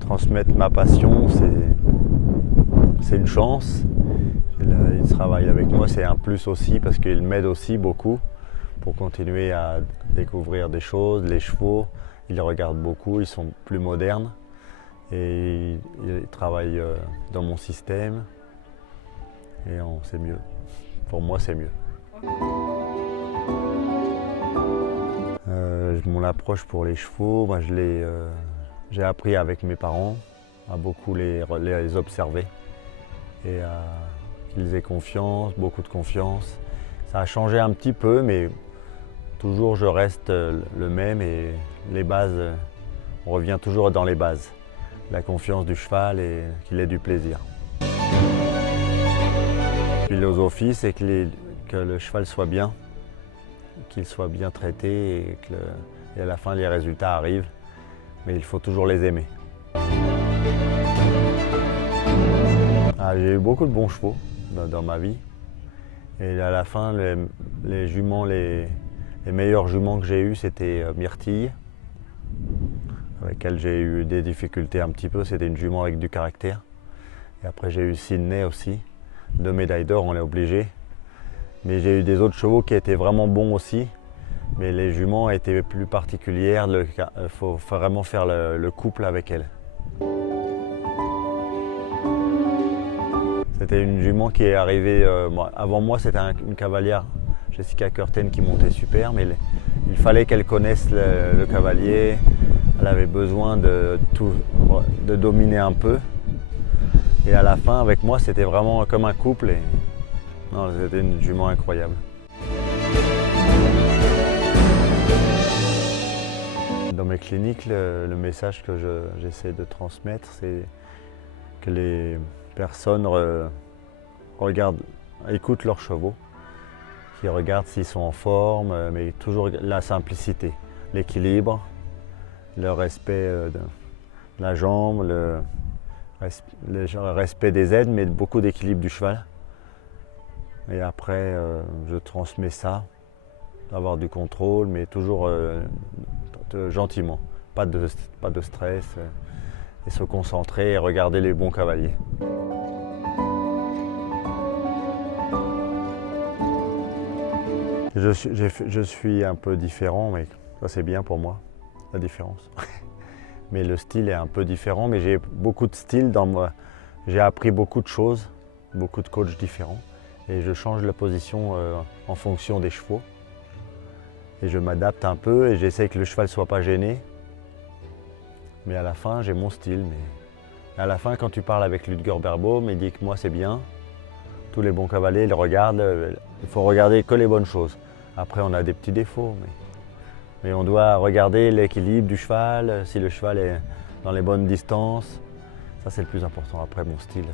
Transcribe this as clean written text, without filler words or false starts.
Transmettre ma passion, c'est une chance. Il travaille avec moi, c'est un plus aussi parce qu'il m'aide aussi beaucoup pour continuer à découvrir des choses. Les chevaux, il les regarde beaucoup, ils sont plus modernes et il travaille dans mon système et c'est mieux. Pour moi, c'est mieux. Mon approche pour les chevaux, moi, j'ai appris avec mes parents à beaucoup les observer et à qu'ils aient confiance, beaucoup de confiance. Ça a changé un petit peu, mais toujours je reste le même et les bases, on revient toujours dans les bases. La confiance du cheval et qu'il ait du plaisir. La philosophie, c'est que le cheval soit bien, qu'il soit bien traité et à la fin les résultats arrivent, mais il faut toujours les aimer. J'ai eu beaucoup de bons chevaux dans ma vie et à la fin les meilleurs juments que j'ai eus c'était Myrtille, avec laquelle j'ai eu des difficultés un petit peu, c'était une jument avec du caractère. Et après j'ai eu Sydney aussi, 2 médailles d'or, on est obligé. Mais j'ai eu des autres chevaux qui étaient vraiment bons aussi, mais les juments étaient plus particulières, il faut vraiment faire le couple avec elles. C'était une jument qui est arrivée, avant moi c'était une cavalière, Jessica Curtin, qui montait super, mais il fallait qu'elle connaisse le cavalier, elle avait besoin de dominer un peu. Et à la fin avec moi c'était vraiment comme un couple. C'était une jument incroyable. Dans mes cliniques, le message que j'essaie de transmettre, c'est que les personnes écoutent leurs chevaux, qu'ils regardent s'ils sont en forme, mais toujours la simplicité, l'équilibre, le respect de la jambe, le respect des aides, mais beaucoup d'équilibre du cheval. Et après, je transmets ça, d'avoir du contrôle, mais toujours gentiment, pas de stress, et se concentrer et regarder les bons cavaliers. Je suis un peu différent, mais ça c'est bien pour moi, la différence. Mais le style est un peu différent, mais j'ai beaucoup de styles dans moi. J'ai appris beaucoup de choses, beaucoup de coachs différents. Et je change la position en fonction des chevaux. Et je m'adapte un peu et j'essaie que le cheval ne soit pas gêné. Mais à la fin, j'ai mon style. Mais à la fin, quand tu parles avec Ludger Berbaum, il dit que moi c'est bien. Tous les bons cavaliers, ils regardent. Il faut regarder que les bonnes choses. Après, on a des petits défauts. Mais on doit regarder l'équilibre du cheval, si le cheval est dans les bonnes distances. Ça, c'est le plus important. Après, mon style.